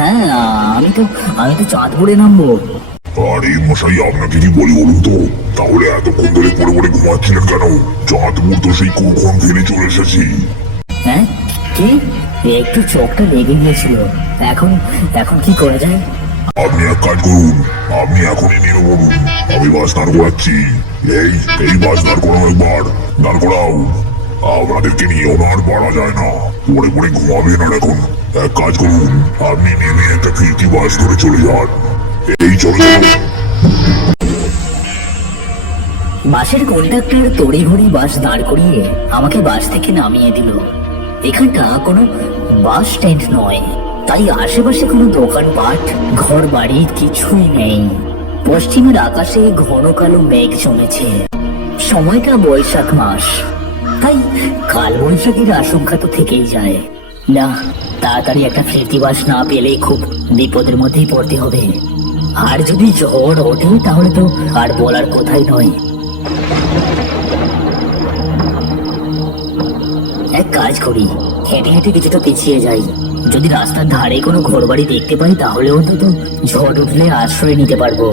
হ্যাঁ, আমি তো চাঁদপুরে নামবো। আরে মশাই, আপনাকে কি বলি বলুন তো? তাহলে এতক্ষণ ধরে পড়ে পড়ে ঘুমাচ্ছিলেন কেন? চাঁদপুর তো সেই কখন ফেলে চলে এসেছি। হ্যাঁ, কি? একটু চোখটা লেগে গিয়েছিল। এখন এখন কি করা যায়? আপনি এক কাজ করুন, আপনি এখনই নেমে পড়ুন। আমি বাস দাঁড় করাচ্ছি। এই এই বাস দাঁড় করাও, একবার দাঁড় করাও। আপনাদেরকে নিয়েও না আর পারা যায় না, পড়ে পড়ে ঘুমাবেন। আর এখন এক কাজ করুন, আপনি নেমে একটা ফিরতি বাস ধরে চলে যান। এই চলো চলো। বাসের কন্ডাক্টর তড়িঘড়ি বাস দাঁড় করিয়ে আমাকে বাস থেকে নামিয়ে দিল। এখানটা কোনো বাস স্ট্যান্ড নয়, তাই আশেপাশে কোনো দোকানপাট, ঘর বাড়ি কিছুই নেই। পশ্চিমের আকাশে ঘন কালো মেঘ জমেছে। সময়টা বৈশাখ মাস, তাই কাল বৈশাখীর আশঙ্কা তো থেকেই যায়। না, তাড়াতাড়ি একটা ফিরতি বাস না পেলে খুব বিপদের মধ্যেই পড়তে হবে। আর যদি ঝড় ওঠে তাহলে তো আর বলার কথাই নয়। এক কাজ করি, হেঁটে হেঁটে কিছুটা পিছিয়ে যাই। যদি রাস্তার ধারে কোনো ঘরবাড়ি দেখতে পাই তাহলে অন্তত ঝড় উঠলে আশ্রয় নিতে পারবো।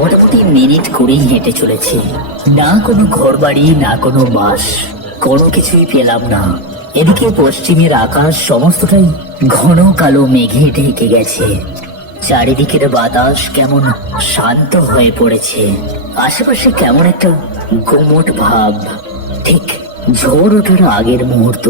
মোটামুটি মিনিট করেই হেঁটে চলেছি। না কোনো ঘরবাড়ি, না কোনো বাস, কোনো কিছুই পেলাম না। এদিকে পশ্চিমের আকাশ সমস্তটাই ঘন কালো মেঘে ঢেকে গেছে। চারিদিকের বাতাস কেমন শান্ত হয়ে পড়েছে। আশেপাশে কেমন একটা গুমট ভাব, ঠিক ঝড় ওঠার আগের মুহূর্ত।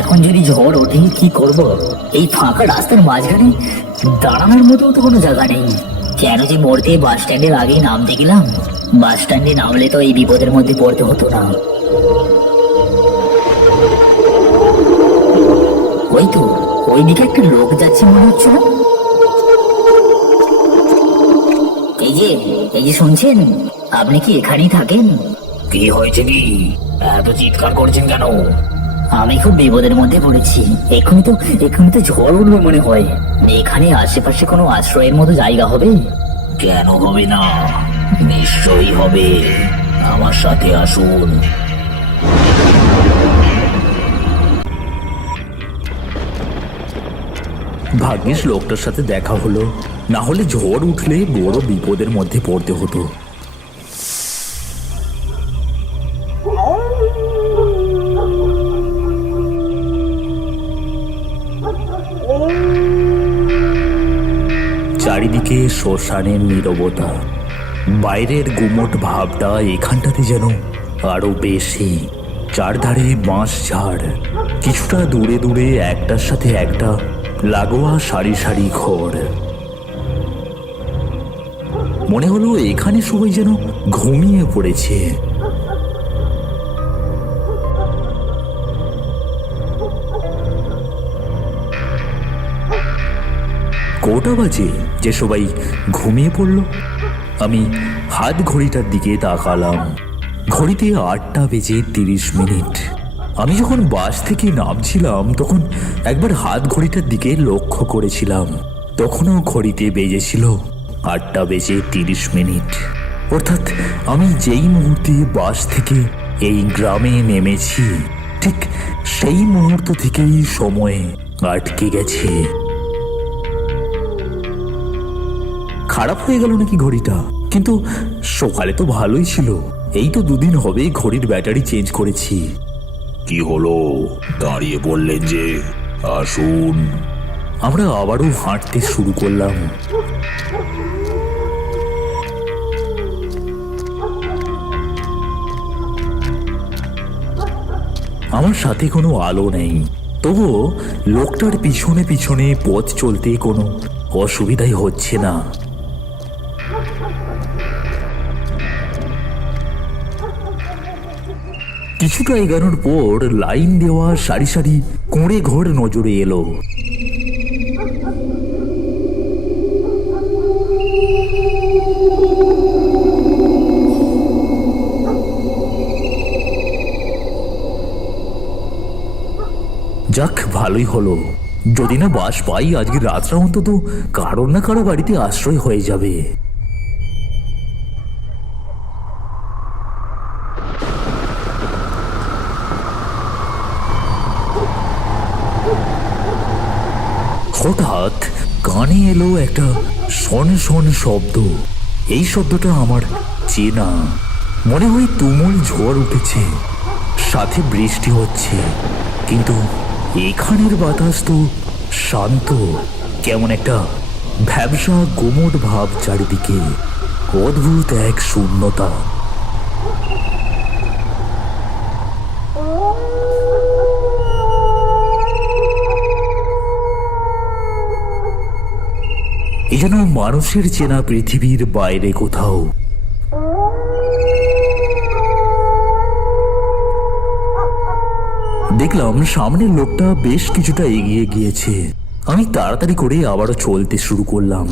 এখন যদি ঝড় ওঠে কি করব? এই ফাঁকা রাস্তার মাঝখানে দাঁড়ানোর মতো তো কোনো জায়গা নেই। কেন যে মরতে বাস স্ট্যান্ডের আগেই নামতে গেলাম? বাস স্ট্যান্ডে নামলে তো এই বিপদের মধ্যে পড়তে হতো না। ওই তো, ওইদিকে একটা লোক যাচ্ছে মনে হচ্ছে না? এই যে শুনছেন, আপনি কি এখানেই থাকেন? কি হয়েছে কি? এত চিৎকার করছেন কেন? আমি খুব বিপদের মধ্যে পড়েছি। এক্ষুনি তো ঝড় উঠবে মনে হয়। এখানে আশেপাশে কোনো আশ্রয়ের মতো জায়গা হবে? কেন হবে না? নিশ্চয়ই হবে। আমার সাথে আসুন। ভাগ্যিস লোকটার সাথে দেখা হলো, না হলে ঝড় উঠলে বড় বিপদের মধ্যে পড়তে হতো। চারিদিকে শ্মশানের নীরবতা, বাইরের গুমট ভাবটা এখানটাতে যেন আরো বেশি। চারধারে বাঁশ ঝাড়, কিছুটা দূরে দূরে একটার সাথে একটা লাগোয়া সারি সারি ঘর। মনে হলো এখানে সবাই যেন ঘুমিয়ে পড়েছে। কটা বাজে যে সবাই ঘুমিয়ে পড়ল? আমি হাত ঘড়িটার দিকে তাকালাম। ঘড়িতে 8:30। আমি যখন বাস থেকে নামছিলাম তখন একবার হাত ঘড়িটার দিকে লক্ষ্য করেছিলাম। তখনও ঘড়িতে বেজেছিল 8:30। অর্থাৎ আমি যেই মুহূর্তে বাস থেকে এই গ্রামে নেমেছি ঠিক সেই মুহূর্ত থেকেই সময় আটকে গেছে। খারাপ হয়ে গেল নাকি ঘড়িটা? কিন্তু সকালে তো ভালোই ছিল। এই তো 2 দিন হবে ঘড়ির ব্যাটারি চেঞ্জ করেছি। কি হলো, দাঁড়িয়ে বললেন যে? আসুন। আমরা আবারও হাঁটতে শুরু করলাম। আমার সাথে কোনো আলো নেই, তবুও লোকটার পিছনে পিছনে পথ চলতে কোনো অসুবিধাই হচ্ছে না। কিছুটা এগানোর পর লাইন দেওয়া সারি সারি কুঁড়ে ঘর নজরে এলো। যাক, ভালোই হলো। যদি না বাস পাই, আজকে রাতটা অন্তত কারো না কারো বাড়িতে আশ্রয় হয়ে যাবে। হঠাৎ কানে এলো একটা শন শন শব্দ। এই শব্দটা আমার চেনা। মনে হয় তুমুল ঝড় উঠেছে, সাথে বৃষ্টি হচ্ছে, কিন্তু এখানের বাতাস তো শান্ত। কেমন একটা ভ্যাবসা গোমট ভাব চারিদিকে, অদ্ভুত এক শূন্যতা। এ যেন মানুষের চেনা পৃথিবীর বাইরে কোথাও। দেখলাম সামনের লোকটা বেশ কিছুটা এগিয়ে গিয়েছে। আমি তাড়াতাড়ি করে আবারও চলতে শুরু করলাম।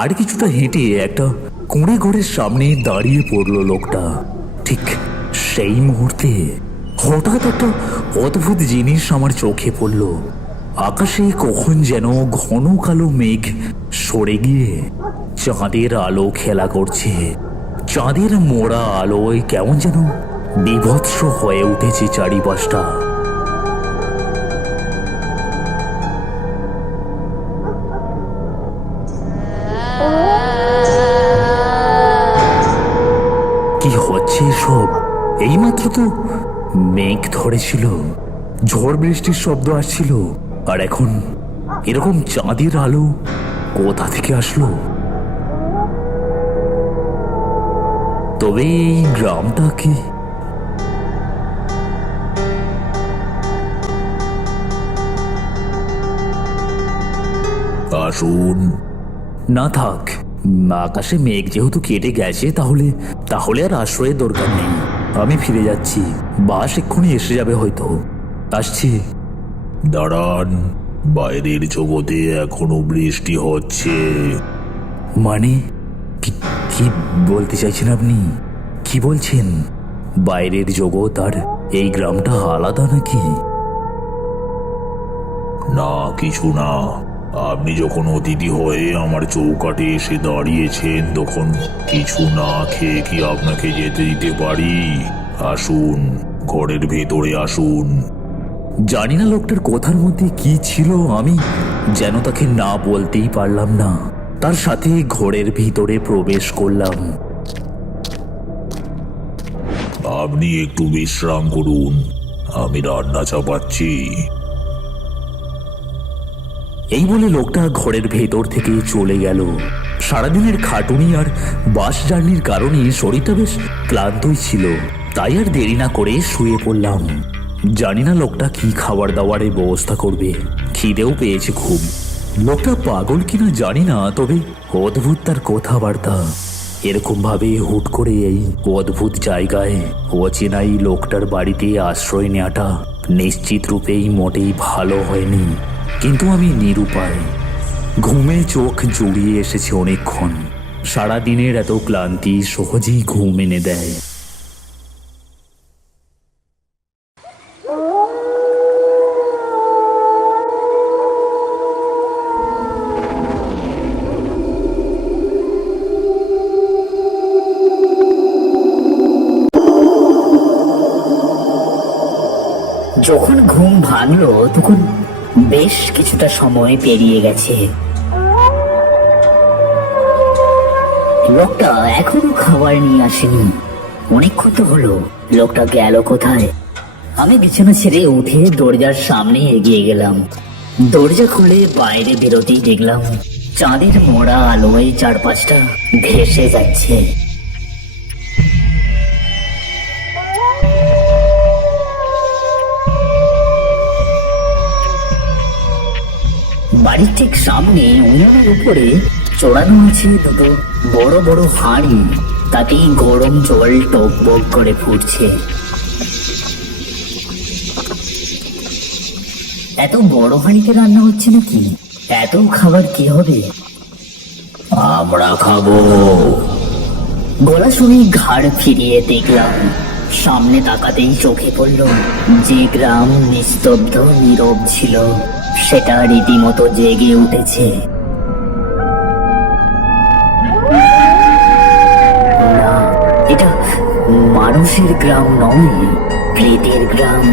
আর কিছুটা হেঁটে একটা কুঁড়ে ঘরের সামনে দাঁড়িয়ে পড়লো লোকটা। ঠিক সেই মুহূর্তে হঠাৎ একটা অদ্ভুত জিনিস আমার চোখে পড়ল। আকাশে কখন যেন ঘন কালো মেঘ সরে গিয়ে চাঁদের আলো খেলা করছে। চাঁদের মোড়া আলোয় কেমন যেন বিভৎস হয়ে উঠেছে চারিপাশটা। কি হচ্ছে সব? এইমাত্র তো মেঘ ধরেছিল, ঝড় বৃষ্টির শব্দ আসছিল, আর এখন এরকম চাঁদের আলো কোথা থেকে আসলো? তবে এই গ্রামটা কি? আসুন। না থাক, আকাশে মেঘ যেহেতু কেটে গেছে, তাহলে আর আশ্রয়ের দরকার নেই। আমি ফিরে যাচ্ছি, বাস এক্ষুনি এসে যাবে হয়তো। আসছি। দাঁড়ান, বাইরের জগতে এখনো বৃষ্টি হচ্ছে। মানে কি বলতে চাইছেন আপনি? কি বলছেন? বাইরের জগৎ আর এই গ্রামটা আলাদা নাকি? না, কিছু না। আপনি যখন অতিথি হয়ে আমার চৌকাঠে এসে দাঁড়িয়েছেন, তখন কিছু না খেয়ে কি আপনাকে যেতে দিতে পারি? আসুন, ঘরের ভেতরে আসুন। জানি না লোকটার কথার মধ্যে কি ছিল, আমি যেন তাকে না বলতেই পারলাম না। তার সাথে ঘরের ভিতরে প্রবেশ করলাম। আপনি একটু বিশ্রাম করুন, আমি রান্না চাপাচ্ছি। এই বলে লোকটা ঘরের ভেতর থেকে চলে গেল। সারাদিনের খাটুনি আর বাস জার্নির কারণে শরীরটা বেশ ক্লান্তই ছিল, তাই আর দেরি না করে শুয়ে পড়লাম। জানি না লোকটা কি খাবার দাবারের ব্যবস্থা করবে, খিদেও পেয়েছে খুব। লোকটা পাগল কিনা জানি না, তবে অদ্ভুত তার কথাবার্তা। এরকম ভাবে হুট করে এই অদ্ভুত জায়গায় অচেনাই লোকটার বাড়িতে আশ্রয় নেওয়াটা নিশ্চিত রূপেই মোটেই ভালো হয়নি। কিন্তু আমি নিরুপায়। ঘুমে চোখ জুড়িয়ে এসেছে অনেকক্ষণ। সারাদিনের এত ক্লান্তি সহজেই ঘুম এনে দেয়। যখন ঘুম ভাঙলো তখন বেশ কিছুটা সময় পেরিয়ে গেছে। লোকটা এখনো খাবার নিয়ে আসেনি। অনেকক্ষণ তো হলো, লোকটা গেল কোথায়? আমি বিছানা ছেড়ে উঠে দরজার সামনে এগিয়ে গেলাম। দরজা খুলে বাইরে বেরোতেই দেখলাম চাঁদের মোড়া আলোয় চারপাশটা ভেসে যাচ্ছে। বাড়ির ঠিক সামনে উনুনের উপরে চড়ানো আছে দুটো বড় বড় হাঁড়ি, তাতেই গরম জল টকবক করে ফুটছে। এত বড় হাঁড়িতে রান্না হচ্ছে নাকি? এত খাবার কি হবে? আমরা খাবো। গলা শুনে ঘাড় ফিরিয়ে দেখলাম, সামনে তাকাতেই চোখে পড়ল যে গ্রাম নিস্তব্ধ নীরব ছিল সেটা রীতিমতো জেগে উঠেছে। না, এটা মানুষের গ্রাম নয়, প্রেতের গ্রাম।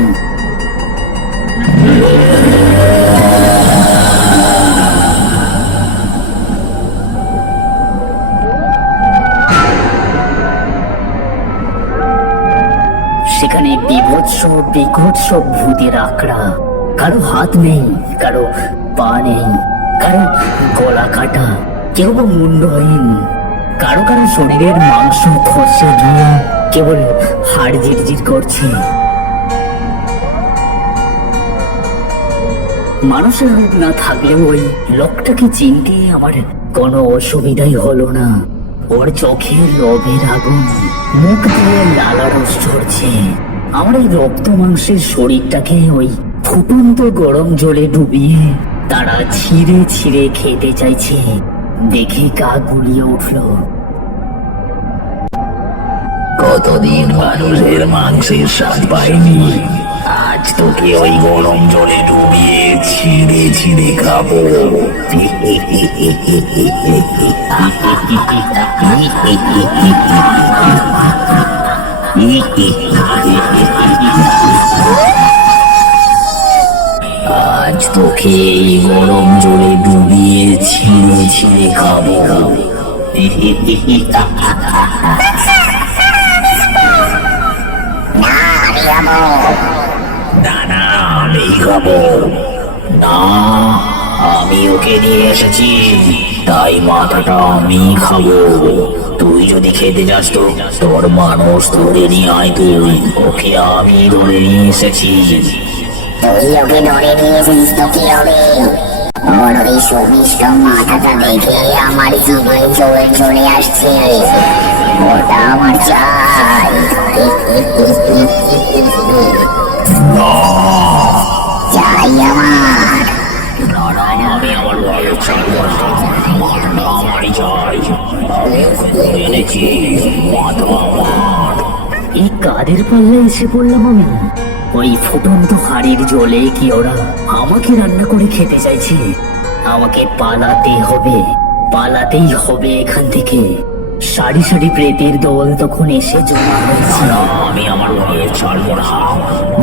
সেখানে বিভৎস বিকট সব ভূতের আঁকড়া। কারো হাত নেই, কারো পা নেই, কারো গলা কাটা, কেউ বা মুন্ডহীন। কারো কারো শরীরের মাংস খসে গিয়ে কেবল হাড় জিরজির করছে। মানুষের রূপ না থাকলেও ওই লোকটাকে চিনতে আমার কোনো অসুবিধাই হলো না। ওর চোখে লোভের আগুন, মুখ দিয়ে লালারস ঝরছে। আমার এই রক্ত মাংসের শরীরটাকে ওই ফুটন্ত গরম জলে ডুবিয়ে তারা ছিঁড়ে ছিঁড়ে খেতে চাইছে। দেখে গা গুলিয়ে উঠল। কতদিন মানুষের মাংসের স্বাদ পাইনি, আজ তোকে ওই গরম জলে ডুবিয়ে ছিঁড়ে ছিঁড়ে খাবো। আজ তোকে এই গরম জলে ডুবিয়ে ছিঁড়ে ছিঁড়ে খাবো। না না, আমি খাবো না। আমি ওকে নিয়ে এসেছি, তাই মাথাটা আমি খাবো। তুই যদি খেতে যাস তো তোর মানুষ ধরে নিয়ে আয়। তুই ওকে আমি ধরে নিয়ে এসেছি। তুই ওকে ধরে নিয়ে এসেছিস তো কি হবে? ওর ওই সুমিষ্ট মাথাটা দেখে আমার জিভে জল চলে আসছে। ওটা আমার চাই। চাই আমার। আমি আমার ভাইয়ের ছাড়বো না, মাথাটা আমারই চাই। এনেছি মাথা আমার। এই কাদের পাল্লা এসে পড়লাম আমি? ওই ফুটন্ত হাড়ির জলে কি ওরা আমাকে রান্না করে খেতে চাইছে? আমাকে পালাতে হবে, পালাতেই হবে এখান থেকে। সারি সারি প্রেতের দল তখন এসে জমা হয়েছে। আমি আমার ভাইয়ের ছাড়বো না।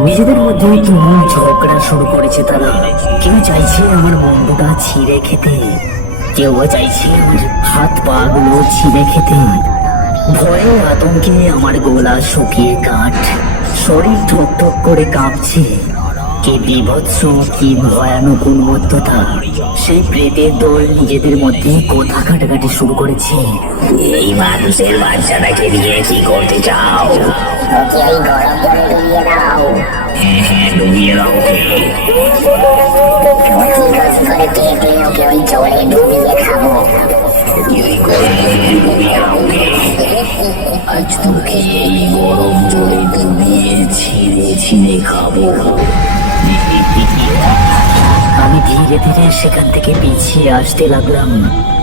নিজেদের মধ্যে তুমুল ঝগড়া শুরু করেছে তারা। কেউ চাইছে আমার মুন্ডটা ছিঁড়ে খেতে, কেউ চাইছে আমার হাত পা গুলো ছিঁড়ে খেতে। ভয়ে আতঙ্কে আমার গলা শুকিয়ে কাঠ, শরীর ঠক ঠক করে কাঁপছে। কি বিভৎস, কি ভয়ানক উন্মত্ততা! সেই প্রেতের দল নিজেদের মধ্যে কথা কাটাকাটি শুরু করেছে। এই মানুষের বাচ্চাটাকে নিয়ে কি করতে চাও? ওকে ওই গরম জলে ডুবিয়ে দাও। হ্যাঁ, ডুবিয়ে দাও ওকে। কচি কচি করে কেটে ওকে ওই জলে ডুবিয়ে খাবো। ডুবিয়ে দাও ওকে। আজ তোকে এই গরম জলে ডুবিয়ে ছিঁড়ে ছিঁড়ে খাবো। আমি ধীরে ধীরে সেখান থেকে পিছিয়ে আসতে লাগলাম।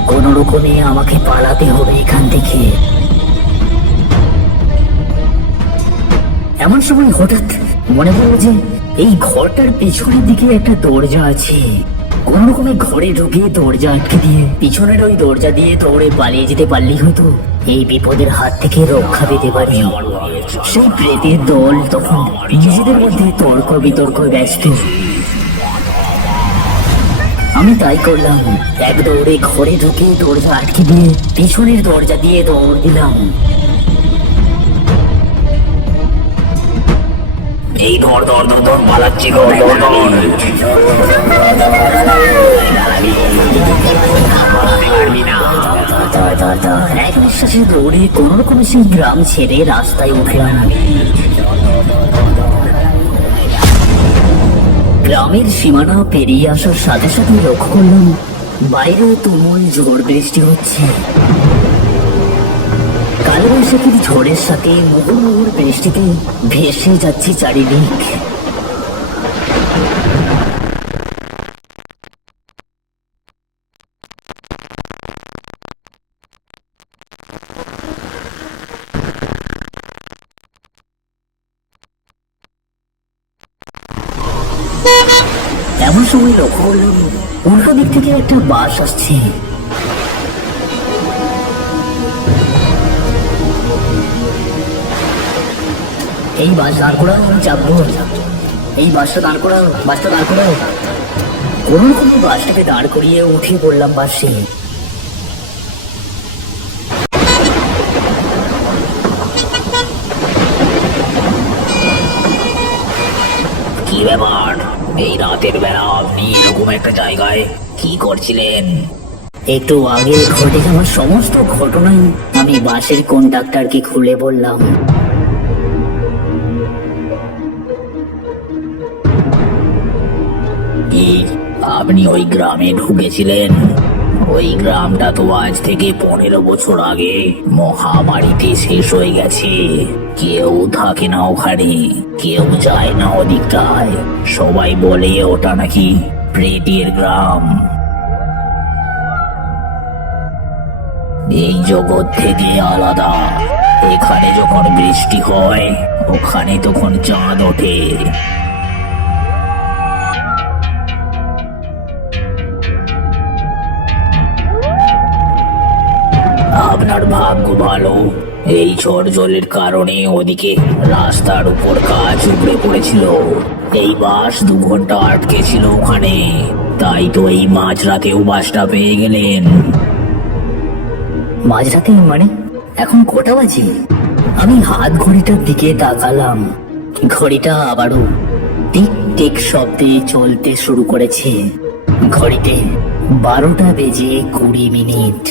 কোন রকমে আমাকে পালাতে হবে এখান থেকে। এমন সময় হঠাৎ মনে পড়ল যে এই ঘরটার পেছনের দিকে একটা দরজা আছে। কোন রকমে ঘরে ঢুকে দরজা আটকে দিয়ে পিছনের ওই দরজা দিয়ে দৌড়ে পালিয়ে যেতে পারলেই হয়তো এই বিপদের হাত থেকে রক্ষা পেতে পারি। সেই প্রেতের দল তখন নিজেদের মধ্যে তর্ক বিতর্ক ব্যস্ত। আমি তাই করলাম, এক দৌড়ে ঘরে ঢুকে দরজা আটকে দিয়ে পিছনের দরজা দিয়ে দৌড় দিলাম। এই ধর ধর ধর ধর পালাচ্ছি গো, ধর ধর। এক নিঃশ্বাসে দৌড়ে কোন রকমে সেই গ্রাম ছেড়ে রাস্তায় উঠলাম। গ্রামের সীমানা পেরিয়ে আসার সাথে সাথে লক্ষ্য করলাম বাইরে তুমুল ঝড় বৃষ্টি হচ্ছে। কালবৈশাখীর ঝড়ের সাথে মুহুর্মুহুর বৃষ্টিতে ভেসে যাচ্ছে চারিদিক। এমন সময় লক্ষ্য করলাম উল্টো দিক থেকে একটা বাস আসছে। এই বাস দাঁড় করাও, আমি চাপবো। এই বাসটা দাঁড় করাও, বাসটা দাঁড় করাও। কোন রকম বাসটাকে দাঁড় করিয়ে উঠে পড়লাম বাসে। কি ব্যাপার, এই রাতের বেলা আপনি এরকম একটা জায়গায় কি করছিলেন? একটু আগে ঘটে যাওয়া সমস্ত ঘটনাই আমি বাসের কন্ডাক্টরকে খুলে বললাম। কি আপনি ওই গ্রামে ঢুকেছিলেন? ওই গ্রামটা তো আজ থেকে 15 বছর আগে মহামারীতে শেষ হয়ে গেছে। কেউ থাকে না ওখানে, কেউ যায় না ওদিকটায়। সবাই বলে ওটা নাকি প্রেতের গ্রাম। এই জগৎ থেকে আলাদা। এখানে যখন বৃষ্টি হয় ওখানে তখন চাঁদ ওঠে। আপনার ভাগ্য ভালো, এই ঝড় জলের কারণে ওদিকে রাস্তার উপর কাজ উপড়ে পড়েছিল। এই বাস 2 ঘন্টা আটকে ছিল ওখানে, তাই তো এই মাঝরাতেও বাসটা পেয়ে গেলেন। মাঝরাতে মানে এখন কটা বাজে? আমি হাত ঘড়িটার দিকে তাকালাম। ঘড়িটা আবারও টিক টিক শব্দে চলতে শুরু করেছে। ঘড়িতে 12টা বেজে 20 মিনিট।